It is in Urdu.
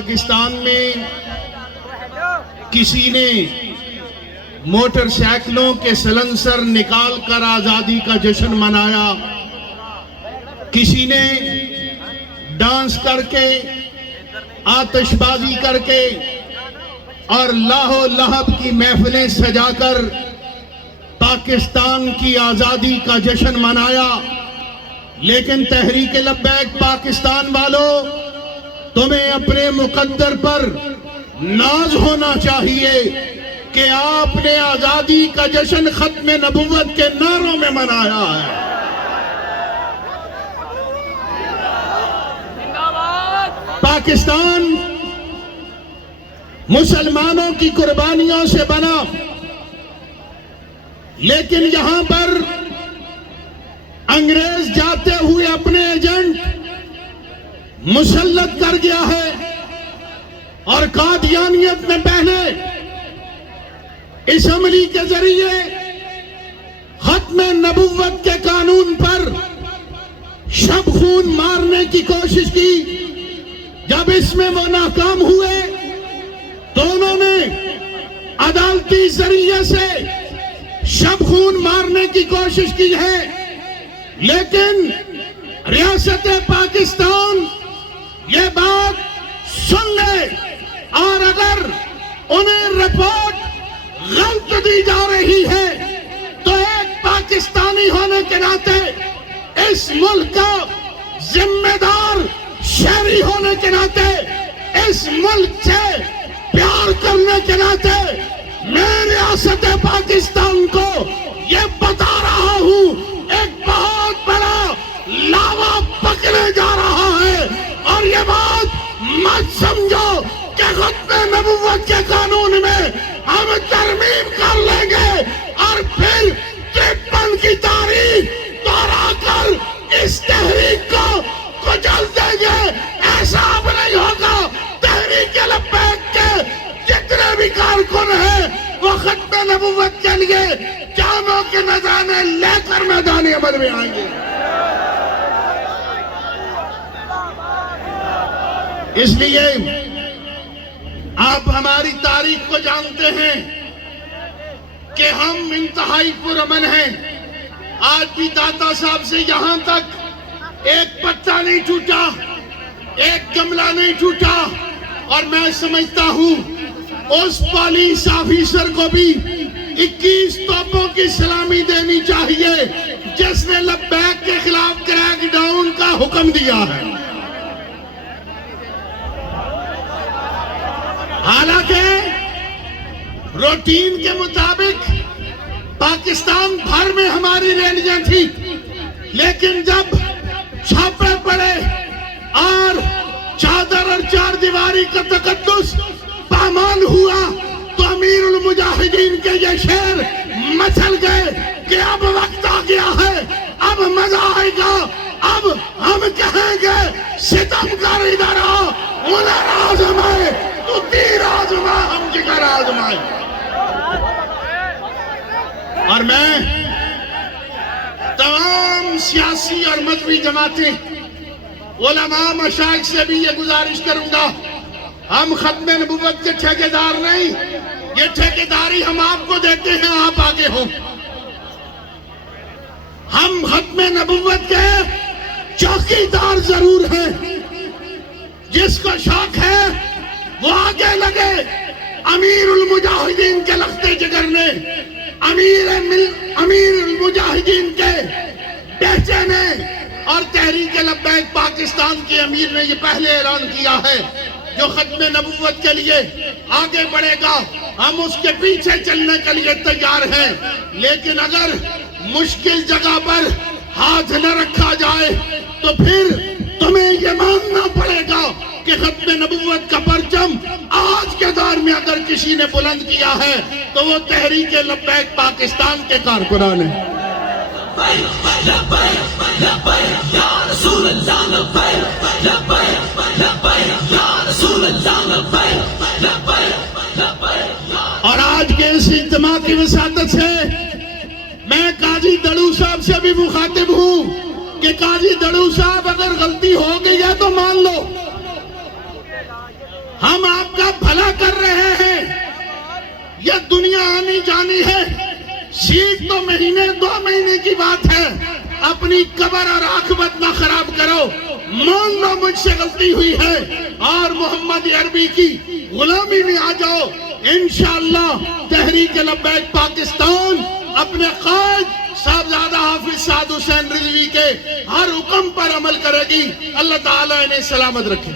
پاکستان میں کسی نے موٹر سائیکلوں کے سلنسر نکال کر آزادی کا جشن منایا، کسی نے ڈانس کر کے، آتش بازی کر کے اور لاہ و لہب کی محفلیں سجا کر پاکستان کی آزادی کا جشن منایا۔ لیکن تحریک لبیک پاکستان والوں، تمہیں اپنے مقدر پر ناز ہونا چاہیے کہ آپ نے آزادی کا جشن ختم نبوت کے نعروں میں منایا ہے۔ پاکستان مسلمانوں کی قربانیوں سے بنا، لیکن یہاں پر انگریز جاتے ہوئے اپنے ایجنٹ مسلط کر گیا ہے، اور قادیانیت میں پہلے اسمبلی کے ذریعے ختم نبوت کے قانون پر شب خون مارنے کی کوشش کی۔ جب اس میں وہ ناکام ہوئے تو انہوں نے عدالتی ذریعے سے شب خون مارنے کی کوشش کی ہے، لیکن ریاست پاکستان یہ بات سن لے، اور اگر انہیں رپورٹ غلط دی جا رہی ہے تو ایک پاکستانی ہونے کے ناطے، اس ملک کا ذمہ دار شہری ہونے کے ناطے، اس ملک سے پیار کرنے کے ناطے، میں ریاست پاکستان کو یہ بتا رہا ہوں، ایک بہت بڑا لاوا پکنے جا رہا ہے، اور یہ بات مت سمجھو کہ ختم نبوت کے قانون میں ہم ترمیم کر لیں گے اور پھر 53 کی تاریخ دوہرا کر اس تحریک کو کچل دیں گے۔ ایسا اب نہیں ہوگا۔ تحریک لبیک کے جتنے بھی کارکن ہیں وہ ختم نبوت کے لیے جانوں کے نذرانے لے کر میدان عمل میں آئیں گے۔ اس لیے آپ ہماری تاریخ کو جانتے ہیں کہ ہم انتہائی پرامن ہیں۔ آج بھی داتا صاحب سے یہاں تک ایک پتا نہیں ٹوٹا، ایک گملہ نہیں ٹوٹا، اور میں سمجھتا ہوں اس پولیس آفیسر کو بھی 21 توپوں کی سلامی دینی چاہیے جس نے لبیک کے خلاف کریک ڈاؤن کا حکم دیا ہے۔ حالانکہ روٹین کے مطابق پاکستان بھر میں ہماری ریلیاں تھی، لیکن جب چھاپے پڑے اور چادر اور چار دیواری کا تقدس پامال ہوا تو امیر المجاہدین کے یہ شعر مچل گئے کہ اب وقت آ گیا ہے، اب مزہ آئے گا، اب ہم کہیں گے ستم کر ادھر آ، ہنر آزمائے تو تیر آزمائے، ہم جگر آزمائے۔ اور میں تمام سیاسی اور مذہبی جماعتیں، علماء مشائخ سے بھی یہ گزارش کروں گا، ہم ختم نبوت کے ٹھیکیدار نہیں، یہ ٹھیکیداری ہم آپ کو دیتے ہیں، آپ آگے ہوں۔ ہم ختم نبوت کے چوکیدار ضرور ہیں، جس کو شوق ہے وہ آگے لگے۔ امیر المجاہدین کے لختے جگر نے، امیر المجاہدین کے بیٹے نے اور تحریک لبیک پاکستان کے امیر نے یہ پہلے اعلان کیا ہے، جو ختم نبوت کے لیے آگے بڑھے گا ہم اس کے پیچھے چلنے کے لیے تیار ہیں، لیکن اگر مشکل جگہ پر ہاتھ نہ رکھا جائے تو پھر تمہیں یہ ماننا پڑے گا کہ ختم نبوت کا پرچم آج کے دور میں اگر کسی نے بلند کیا ہے تو وہ تحریک لبیک پاکستان کے کارکنان ہیں۔ اور آج کے اس اجتماع کی وساطت سے میں قاضی دڑو صاحب سے بھی مخاطب ہوں کہ قاضی دڑو صاحب اگر غلطی ہو گئی ہے تو مان لو، ہم آپ کا بھلا کر رہے ہیں. یہ دنیا آنی جانی ہے. سیٹ تو مہینے 2 مہینے کی بات ہے. اپنی قبر اور عاقبت نہ خراب کرو. مان لو مجھ سے غلطی ہوئی ہے اور محمد عربی کی غلامی میں آ جاؤ. انشاءاللہ تحریک لبیک پاکستان اپنے قائد صاحبزادہ حافظ سعد حسین رضوی کے ہر حکم پر عمل کرے گی. اللہ تعالیٰ انہیں سلامت رکھے.